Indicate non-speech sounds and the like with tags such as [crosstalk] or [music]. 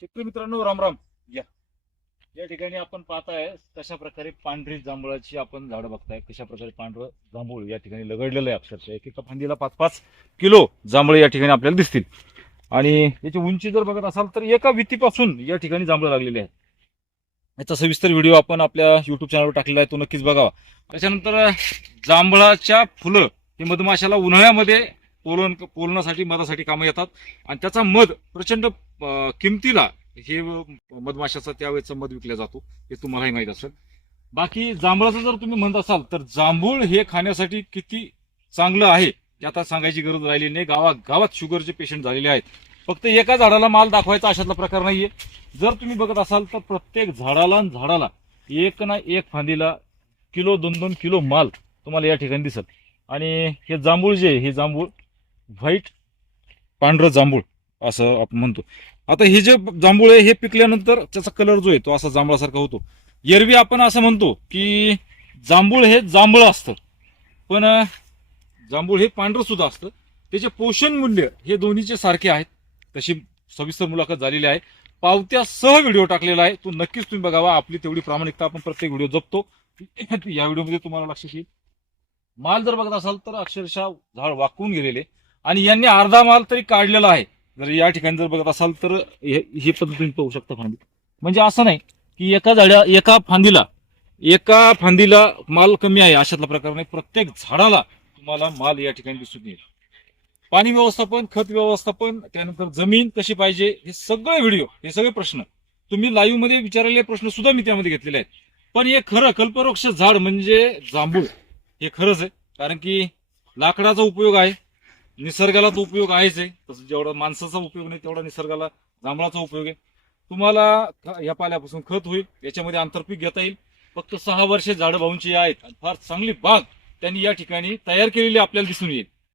शेतकरी मित्रांनो राम राम. या. या ठिकाणी आपण पाहताय कशा प्रकारे पांढरी जांभळाची आपण झाडं बघताय कशा प्रकारे पांढरं जांभूळ या ठिकाणी लगडलेलं आहे अक्षरशः. एकेका फांदीला पाच पाच किलो जांभळं या ठिकाणी आपल्याला दिसतील. आणि याची उंची जर बघत असाल तर एका वितीपासून या ठिकाणी जांभळं लागलेली आहेत याचा सविस्तर व्हिडिओ आपण आपल्या युट्यूब चॅनलवर टाकलेला आहे तो नक्कीच बघावा. त्याच्यानंतर जांभळाच्या फुलं हे मधमाशाला उन्हाळ्यामध्ये पोलन पोलण्यासाठी मधासाठी कामं येतात. आणि त्याचा मध प्रचंड किमतीला हे मधमाशाचा त्यावेळेचा मध विकला जातो हे तुम्हालाही माहीत असेल. बाकी जांभळाचं जर तुम्ही म्हणत असाल तर जांभूळ हे खाण्यासाठी किती चांगलं आहे ते आता सांगायची गरज राहिली नाही. गावा गावात शुगरचे पेशंट झालेले आहेत. फक्त एका झाडाला माल दाखवायचा अशातला प्रकार नाहीये. जर तुम्ही बघत असाल तर प्रत्येक झाडाला आणि झाडाला एक ना एक फांदीला किलो दोन दोन किलो माल तुम्हाला या ठिकाणी दिसत आणि हे जांभूळ जे आहे, हे जांभूळ व्हाईट पांढरं जांभूळ असं आपण म्हणतो. आता हे जे जांभूळ आहे हे पिकल्यानंतर त्याचा कलर जो आहे तो असा जांभळासारखा होतो. एरवी आपण असं म्हणतो की जांभूळ हे जांभळं असतं. पण जांभूळ हे पांढरं सुद्धा असतं. त्याचे पोषण मूल्य हे दोन्हीचे सारखे आहेत. तशी सविस्तर मुलाखत झालेली आहे. पावत्या सह व्हिडिओ टाकलेला आहे. तो नक्कीच तुम्ही बघावा. आपली तेवढी प्रामाणिकता आपण प्रत्येक व्हिडिओ जपतो. [clears throat] या व्हिडिओमध्ये तुम्हाला लक्षात येईल. माल जर बघत असाल तर अक्षरशः झाड वाकवून गेलेले. आणि यांनी अर्धा माल तरी काढलेला आहे. जर या ठिकाणी जर बघत असाल तर हे ही पद्धत तुम्ही पाहू शकता फांदी. म्हणजे असं नाही की एका झाडा एका फांदीला एका फांदीला माल कमी आहे अशातला प्रकार नाही. प्रत्येक झाडाला तुम्हाला माल या ठिकाणी दिसून येईल. पाणी व्यवस्थापन खत व्यवस्थापन त्यानंतर जमीन कशी पाहिजे हे सगळे व्हिडिओ हे सगळे प्रश्न. तुम्ही लाईव्हमध्ये विचारलेले प्रश्न सुद्धा मी त्यामध्ये घेतलेले आहेत. पण हे खरं कल्पवृक्ष झाड म्हणजे जांभूळ. हे खरंच आहे. कारण की लाकडाचा उपयोग आहे. निसर्गाला तो उपयोग आहेच आहे. तसं जेवढा माणसाचा उपयोग नाही तेवढा निसर्गाला जांभळाचा उपयोग आहे. तुम्हाला ख- या पाल्यापासून खत होईल याच्यामध्ये आंतरपीक घेता येईल. फक्त सहा वर्षे झाडं भाऊंची आहेत फार चांगली बाग त्यांनी या ठिकाणी तयार केलेली आपल्याला दिसून येईल.